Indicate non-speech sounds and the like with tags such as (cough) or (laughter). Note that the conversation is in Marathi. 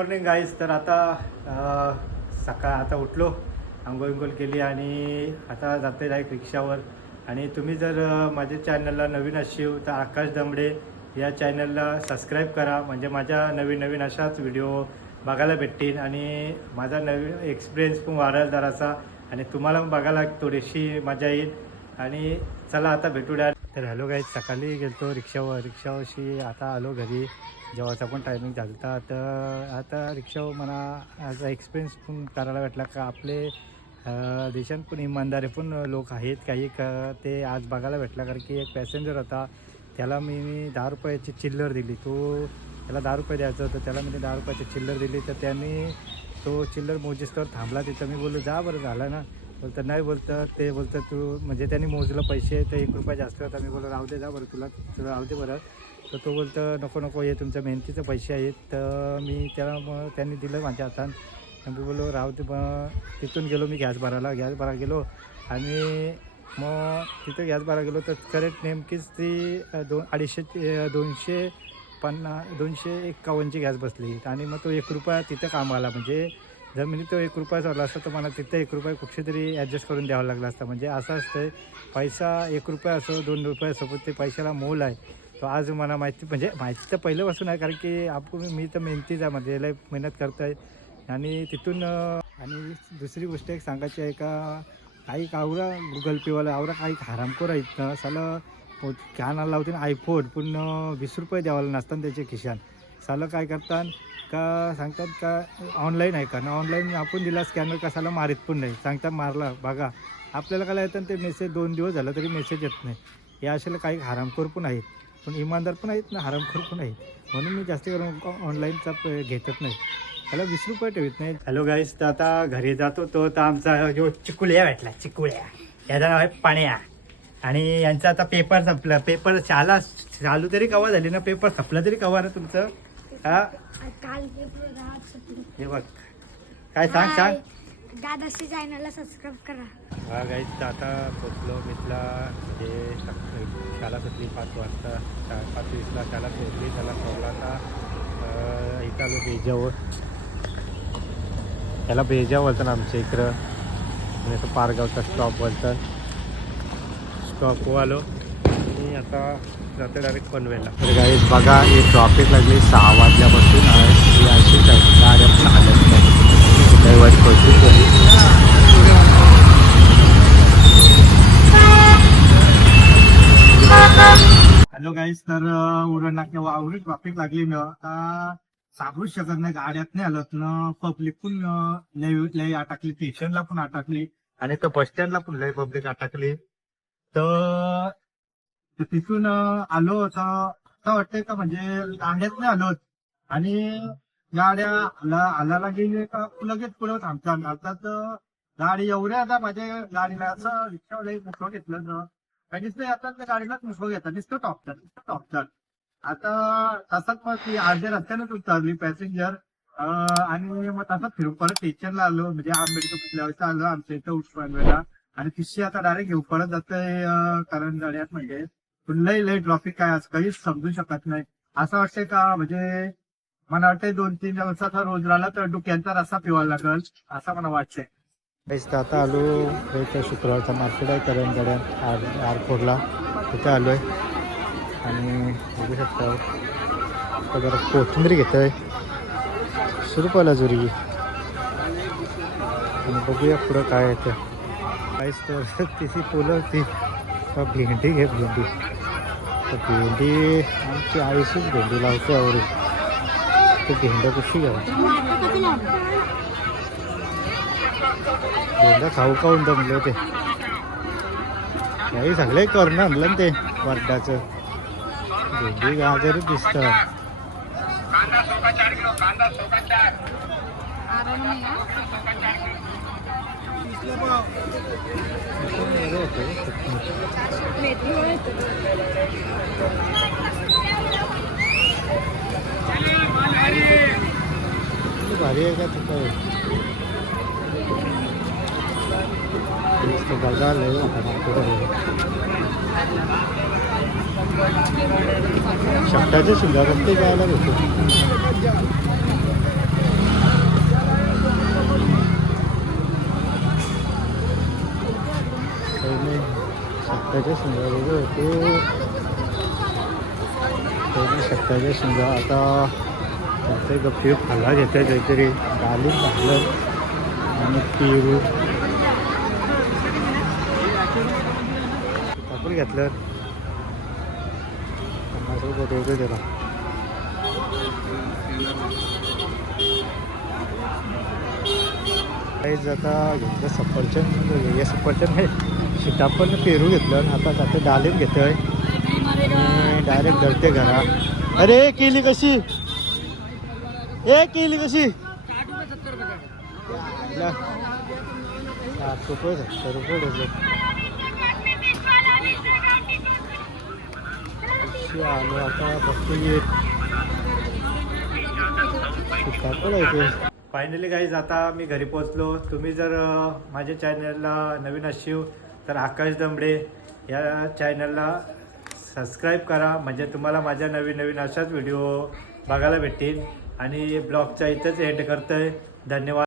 मॉर्निंग गाईज तर आता सकाळ आता उठलो आंघोळ विंघोळ केली आणि आता जाते डायरेक्ट रिक्षावर. आणि तुम्ही जर माझ्या चॅनलला नवीन असाल तर आकाश दमडे या चॅनलला सबस्क्राईब करा. म्हणजे माझ्या नवीन नवीन अशाच व्हिडिओ बघायला भेटतील. आणि माझा नवीन एक्सपिरियन्स पण वाढेल जरासा. आणि तुम्हाला बघायला थोडीशी मजा येईल. आणि चला आता भेटू द्या तर हॅलो गाईज सकाळी गेलतो रिक्षावर रिक्षावरशी आता आलो घरी. जेव्हाचा पण टायमिंग झालता. तर आता रिक्षावर मला ॲज एक्सपिरियन्स पण करायला भेटला का? आपले देशात पण इमानदारी पण लोक आहेत. काही क ते आज बघायला भेटला. कारण की एक पॅसेंजर होता. त्याला मी मी दहा रुपयाची चिल्लर दिली. तो त्याला दहा रुपये द्यायचं होतं. त्याला मी दहा रुपयाची चिल्लर दिली. तर त्यांनी तो चिल्लर मोजिस्तवर थांबला. तिथं मी बोललो जा बरं झालं ना. बोलतं नाही बोलतं ते बोलतं तू म्हणजे त्यांनी मोजलं पैसे तर एक रुपया जास्त होता. मी बोललो राहू दे जा बरं तुला तुला राहू दे बरं. तर तो बोलतं नको नको हे तुमच्या मेहनतीचे पैसे आहेत. तर मी त्याला मग त्यांनी दिलं माझ्या हातात मी बोललो राहू दे मग तिथून गेलो मी गॅस भरायला गॅस भरा गेलो आणि मग तिथं गॅस भरा गेलो. तर करेक्ट नेमकीच ती दोन अडीचशे ते, दोनशे पन्नास दोनशे एक्कावन्नची गॅस बसली आणि मग तो एक रुपया तिथं कामाला म्हणजे जर मी तो एक रुपया चालला असता तर मला तिथं एक रुपये कुठे तरी ॲडजस्ट करून द्यावा लागला असता. म्हणजे असं असतं पैसा एक रुपया असो दोन रुपये असो ते पैशाला मोल आहे. तो आज मला माहिती म्हणजे माहिती तर पहिल्यापासून आहे कारण की आपण मी तर मेहनतीच आहे म्हणजे लय मेहनत करत आहे आणि तिथून आणि दुसरी गोष्ट एक सांगायची आहे का काही आवरा गुगल पेवाला आवरा काही हरामखोर आहेत ना साला कानाला लावते आयफोन पूर्ण वीस रुपये द्यावाला नसतात त्याचे खिशान. साला काय करतात का सांगतात का ऑनलाईन आहे का? ना ऑनलाईन आपण दिला स्कॅनर कसाला मारित पण नाही. सांगतात मारला बघा. आपल्याला काय येतं ते मेसेज दोन दिवस झाला तरी मेसेज येत नाही. हे अशाला काही हरामखोर पण आहेत. पण इमानदार पण आहेत ना हरामखोर पण आहेत. म्हणून मी जास्त करून ऑनलाईनचा प- घेतच नाही. त्याला वीस रुपये ठेवत नाही. हॅलो गाईस तर आता घरी जातो तो तर आमचा जो चिकुळ्या भेटला चिकुळ्या. याचा नाव आहे पाण्या. आणि यांचा आता पेपर संपला. पेपर शाला चालू तरी कवा झाली ना पेपर संपला तरी कवा ना तुमचं? हा? काल. हे बघ काय सांग सांग. दादाशी चॅनलला सबस्क्राईब करा. हा तर आता पोचलो मिसला म्हणजे शाळा सुटली पाच वाजता. पाच वीसला शाळा पोचली त्याला सोडला आता. इथं आलो बेजावर. त्याला बेजा बोलतात आमच्या इकडं. आणि पारगावचा स्टॉप बोलतात. स्टॉपवर आलो. आणि आता जाते डायरेक्ट पनवेलला. तर गाईस बघा हे ट्रॉफिक लागली सहा वाजल्यापासून आहे ही अशीच गाड्या पण आल्याच नाही हॅलो गाईस तर उरण नाक्या आवडी ट्रॉफिक लागली ना आता सांगूच शकत नाही गाड्यात नाही आलं ना पब्लिक पण लई लई लय अटकली स्टेशनला पण अटकली आणि तर बस स्टँडला पण लय पब्लिक अटकली. तर तर तिथून आलो तर असं वाटतंय का म्हणजे गाड्यात आलो आणि गाड्या आला गेली का लगेच पुढे थांबतात आता तर गाडी एवढ्या आता माझ्या गाडीला असं रिक्षा मोठं घेतलं ना. काहीच आता त्या गाडीलाच मुसळ घेतात. दिसतो टॉपतात दिसतो टॉपतात आता तसंच मग ती अर्ध्या रस्त्यानेच उतरली पॅसेंजर. आणि मग तसंच फिरून परत स्टेशनला आलो. म्हणजे आंबेडकर पुतळ्यावरती आलो आमच्या इथं उस्मानवेला आणि तिशी आता डायरेक्ट घेऊन परत जाते कारण गाड्यात म्हणजे. कुठलंही लय ट्रॉफिक काय आज काहीच समजू शकत नाही. असं वाटतंय का म्हणजे मला वाटतंय दोन तीन दिवसाचा रोज राहिला तर डुक्यांचा रस्सा पिवायला लागल असं मला वाटतंय. आता आलो इथं शुक्रवारचा मार्केट आहे करंजड्या आर आरपोरला. तिथं आलोय. आणि बघू शकता जरा कोथिंबीर घेतोय. सुरुपाला जुरी आणि बघूया पुढं काय येतं काहीच तर (laughs) तिची फुलं होती. तर भेंडी घे भेंडी. तर भेंडी आमची आईशीच भेंडी लावते आवडी तर भेंड्या कशी घ्यावं? भेंड्या खाऊ खाऊन दमले ते काही सगळे करणं आणलं ना ते वर्धाचं भेंडी गाजरच दिसतात. भारी आहे का तिथं नुसतं बघा लय शब्दाचे सुंदर रस्ते जायला भेटतो त्याच्या शिंगा वेगळं होते. बघू शकता शिंगा आता त्याचे गप्पी खाला घेते काहीतरी. गाली घातलं आणि पेरू. आपण घेतलं. पन्नास रुपये होते त्याला. काहीच आता घेतलं सफरचंद हे सफरचंद आहे. सीताफळ पेरू घेतलं आणि आता आता डालिम घेतोय. आहे डायरेक्ट धरते घरा. अरे केली कशी? ए केली कशी? साठ रुपये सत्तर रुपये डझन. आलो आता बघतो सीताफळ आहे फायनली गाईज आता मी घरी पोचलो तुम्ही जर माझ्या चॅनलला नवीन अशीव तर आकाश दमडे या चॅनलला सबस्क्राईब करा. म्हणजे तुम्हाला माझ्या नवीन नवीन अशाच व्हिडिओ बघायला भेटतील. आणि ब्लॉगचा इथंच एंड करतोय. धन्यवाद.